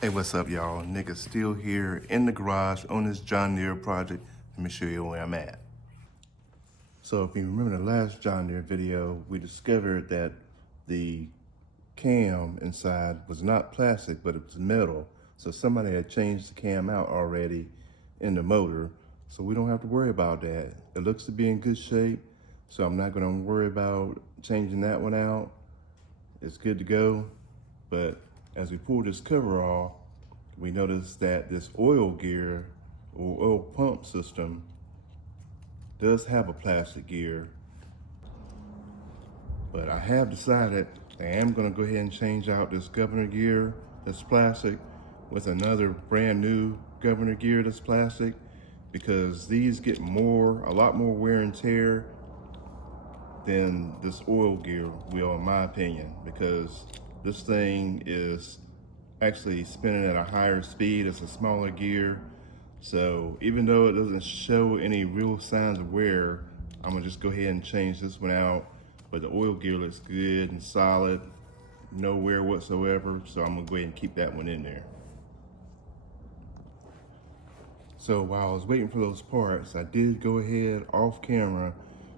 Hey, what's up, y'all? Nigga still here in the garage on this John Deere project. Let me show you where I'm at. So if you remember the last John Deere video, we discovered that the cam inside was not plastic, but it was metal. So somebody had changed the cam out already in the motor. So we don't have to worry about that. It looks to be in good shape. So I'm not gonna worry about changing that one out. It's good to go. But as we pull this cover off, we noticed that this oil gear or oil pump system does have a plastic gear. But I have decided I am gonna go ahead and change out this governor gear that's plastic with another brand new governor gear that's plastic, because these get a lot more wear and tear than this oil gear will, in my opinion, because this thing is actually spinning at a higher speed. It's a smaller gear. So even though it doesn't show any real signs of wear, I'm gonna just go ahead and change this one out. But the oil gear looks good and solid, no wear whatsoever. So I'm gonna go ahead and keep that one in there. So while I was waiting for those parts, I did go ahead off camera,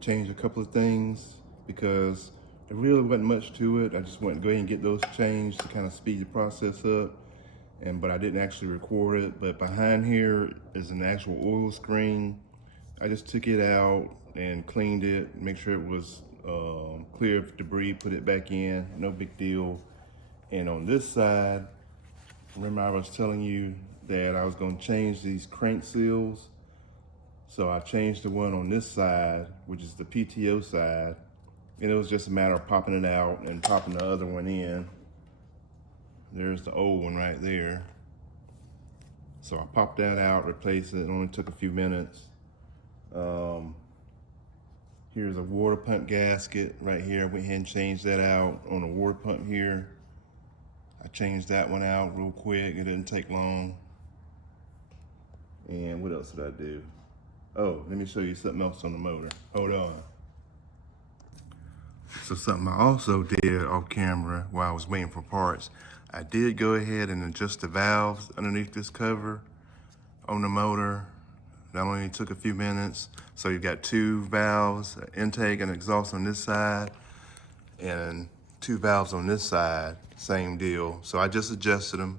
change a couple of things because there really wasn't much to it. I just went to go ahead and get those changed to kind of speed the process up. But I didn't actually record it. But behind here is an actual oil screen. I just took it out and cleaned it, make sure it was clear of debris, put it back in, no big deal. And on this side, remember I was telling you that I was gonna change these crank seals. So I changed the one on this side, which is the PTO side. And it was just a matter of popping it out and popping the other one in. There's the old one right there. So I popped that out, replaced it. It only took a few minutes. Here's a water pump gasket right here. I went ahead and changed that out on the water pump here. I changed that one out real quick. It didn't take long. And what else did I do? Oh, let me show you something else on the motor. Hold on. So something I also did off camera while I was waiting for parts, I did go ahead and adjust the valves underneath this cover on the motor. That only took a few minutes. So you've got two valves, intake and exhaust on this side, and two valves on this side, same deal. So I just adjusted them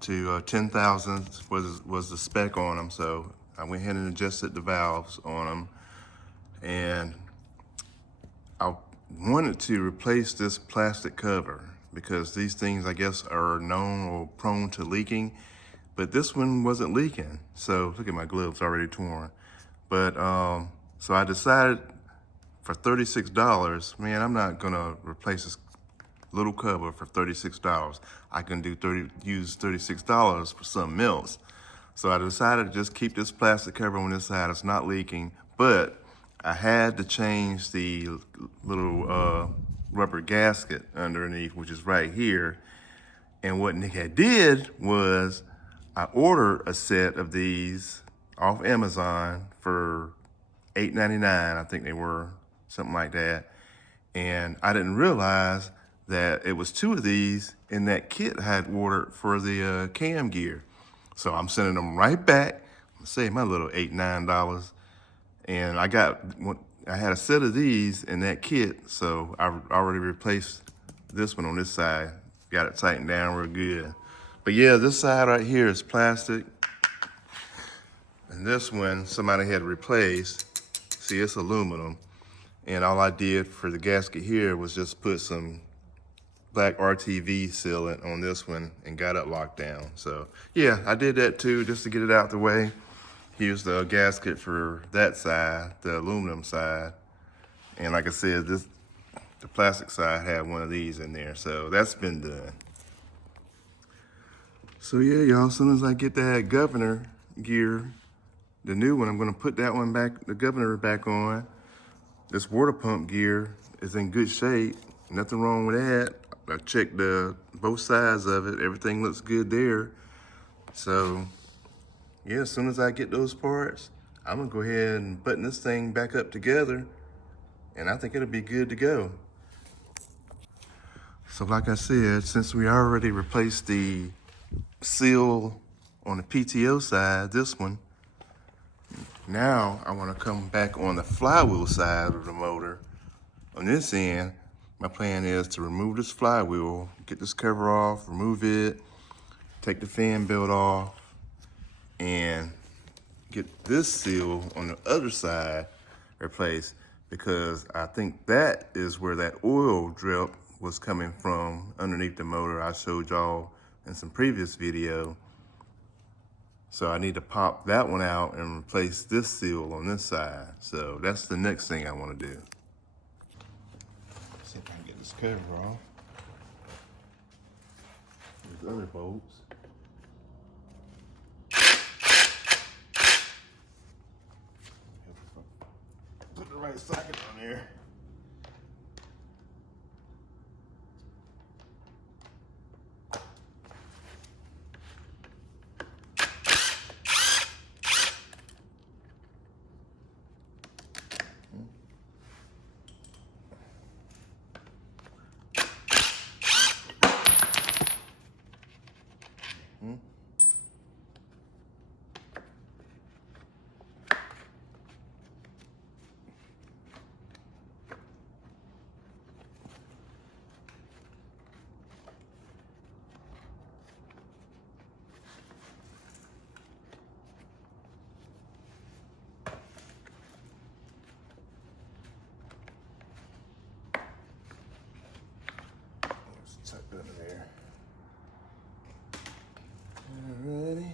to 10 thousandths was the spec on them. So I went ahead and adjusted the valves on them. And I wanted to replace this plastic cover because these things, I guess, are known or prone to leaking, but this one wasn't leaking. So look at my gloves already torn. But so I decided for $36, man, I'm not gonna replace this little cover for $36. I can use $36 for something else. So I decided to just keep this plastic cover on this side. It's not leaking, but I had to change the little rubber gasket underneath, which is right here. And what Nick had did was I ordered a set of these off Amazon for $8.99, I think they were, something like that. And I didn't realize that it was two of these in that kit I had ordered for the cam gear. So I'm sending them right back. I'm saving my little $8, $9. And I had a set of these in that kit, so I already replaced this one on this side. Got it tightened down real good. But yeah, this side right here is plastic. And this one, somebody had replaced. See, it's aluminum. And all I did for the gasket here was just put some black RTV sealant on this one and got it locked down. So yeah, I did that too, just to get it out the way. Here's the gasket for that side, the aluminum side. And like I said, the plastic side had one of these in there. So that's been done. So yeah, y'all, as soon as I get that governor gear, the new one, I'm gonna put that one back, the governor back on. This water pump gear is in good shape. Nothing wrong with that. I checked both sides of it. Everything looks good there. So yeah, as soon as I get those parts, I'm gonna go ahead and button this thing back up together, and I think it'll be good to go. So like I said, since we already replaced the seal on the PTO side, this one. Now I want to come back on the flywheel side of the motor. On this end, my plan is to remove this flywheel, get this cover off, remove it, take the fan belt off, and get this seal on the other side replaced, because I think that is where that oil drip was coming from underneath the motor I showed y'all in some previous video. So I need to pop that one out and replace this seal on this side. So that's the next thing I want to do. See if I can get this cover off. There's other bolts. Put the right socket on there. Tucked under there. Alrighty.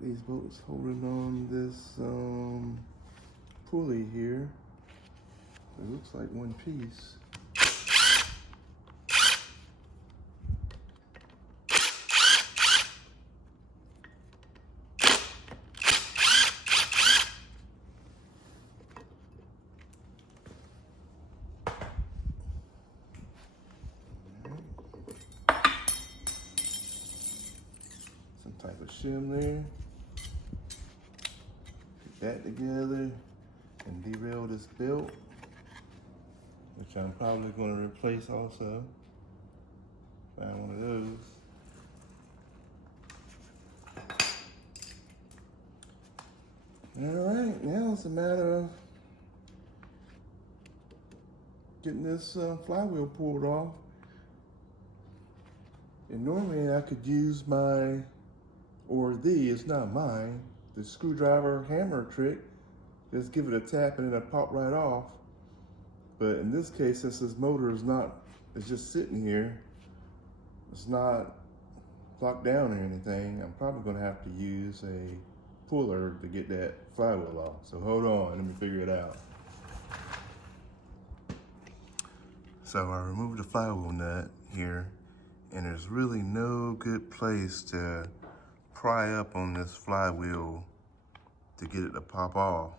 These bolts holding on this pulley here. It looks like one piece. Type of shim there. Put that together and derail this belt, which I'm probably going to replace also. Find one of those. All right, now it's a matter of getting this flywheel pulled off. And normally I could use my, it's not mine, the screwdriver hammer trick. Just give it a tap and it'll pop right off. But in this case, since this motor is it's just sitting here, it's not locked down or anything, I'm probably gonna have to use a puller to get that flywheel off. So hold on, let me figure it out. So I removed the flywheel nut here, and there's really no good place to pry up on this flywheel to get it to pop off.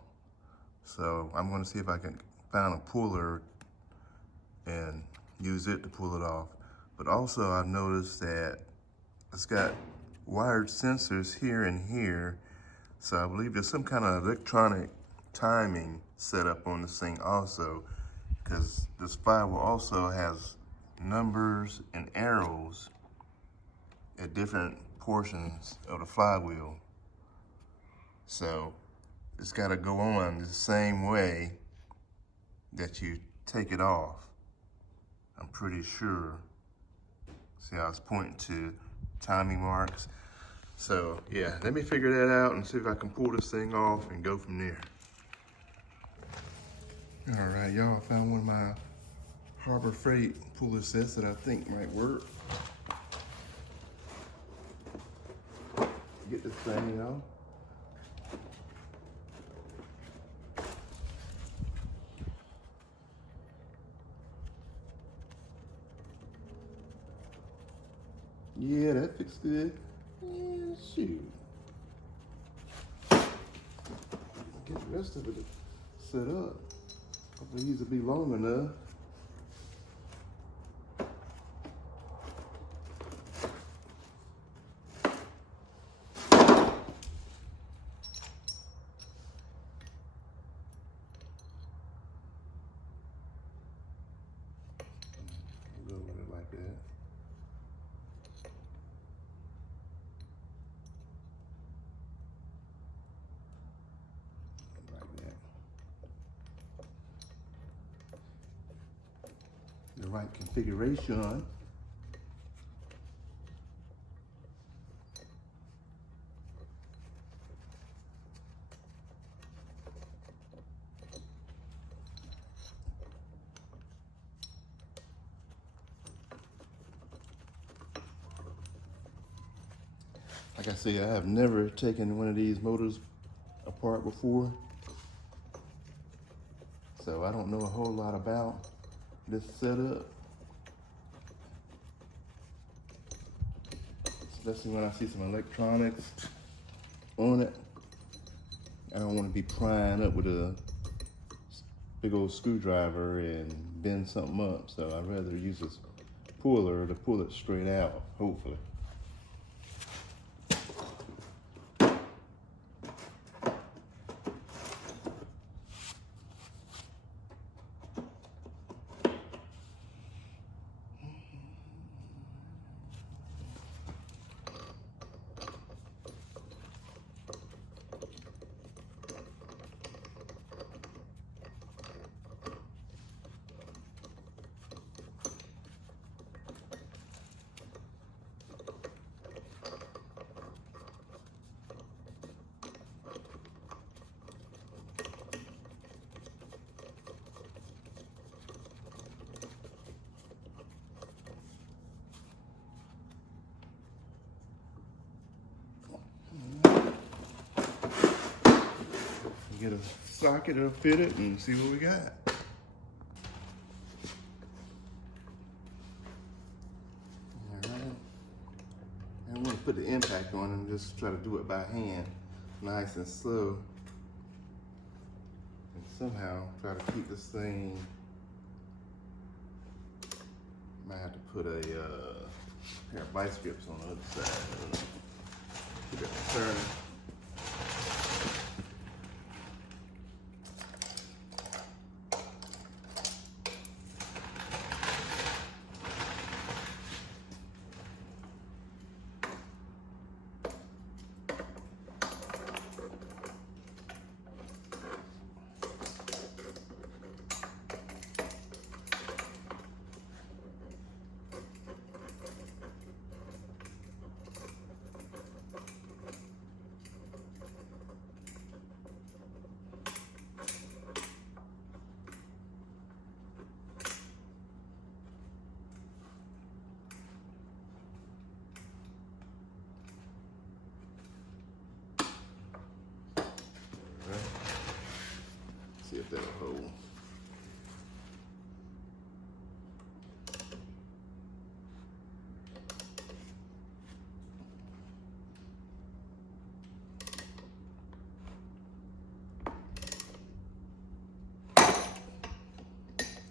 So I'm gonna see if I can find a puller and use it to pull it off. But also I've noticed that it's got wired sensors here and here. So I believe there's some kind of electronic timing set up on this thing also, because this flywheel also has numbers and arrows at different portions of the flywheel. So it's got to go on the same way that you take it off. I'm pretty sure. See how it's pointing to timing marks? So yeah, let me figure that out and see if I can pull this thing off and go from there. All right, y'all, I found one of my Harbor Freight puller sets that I think might work. Get this thing out. Yeah, that fits good. Yeah, shoot. Get the rest of it set up. Hopefully these will be long enough. Go with it like that. right configuration. Like I say, I have never taken one of these motors apart before, so I don't know a whole lot about this setup, especially when I see some electronics on it. I don't want to be prying up with a big old screwdriver and bend something up, so I'd rather use this puller to pull it straight out, hopefully. Get a socket to fit it and see what we got. Alright. I'm going to put the impact on and just try to do it by hand, nice and slow. And somehow try to keep this thing. Might have to put a pair of vice grips on the other side. Keep it turning. See if that'll hold.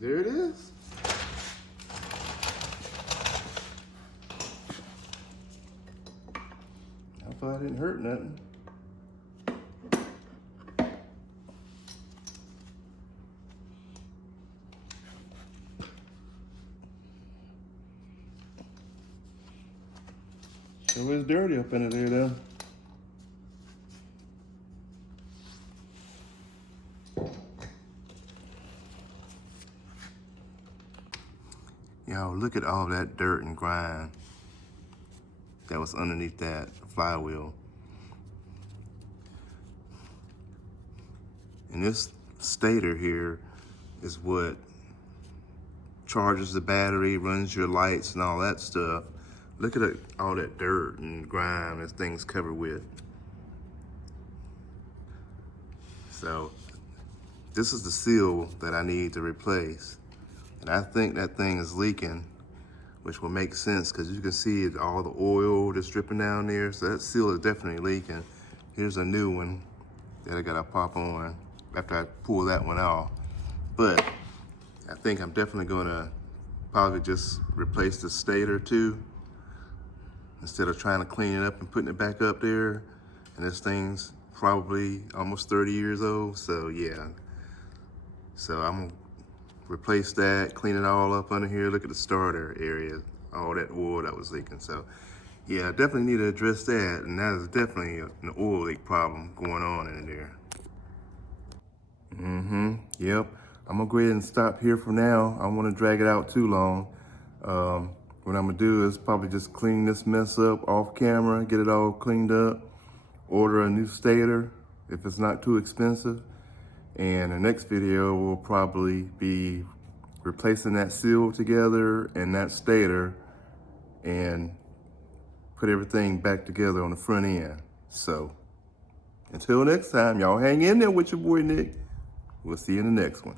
There it is. I thought it didn't hurt nothing. It was dirty up into there though. Yo, look at all that dirt and grime that was underneath that flywheel. And this stator here is what charges the battery, runs your lights and all that stuff. Look at all that dirt and grime this thing's covered with. So this is the seal that I need to replace. And I think that thing is leaking, which will make sense because you can see all the oil that's dripping down there. So that seal is definitely leaking. Here's a new one that I gotta pop on after I pull that one off. But I think I'm definitely gonna probably just replace the stator too, instead of trying to clean it up and putting it back up there. And this thing's probably almost 30 years old, so yeah. So I'm gonna replace that, clean it all up under here. Look at the starter area, all that oil that was leaking. So yeah, I definitely need to address that, and that is definitely an oil leak problem going on in there. Yep. I'm gonna go ahead and stop here for now. I don't wanna drag it out too long. What I'm gonna do is probably just clean this mess up off camera, get it all cleaned up, order a new stator if it's not too expensive. And the next video will probably be replacing that seal together and that stator and put everything back together on the front end. So until next time, y'all hang in there with your boy Nick. We'll see you in the next one.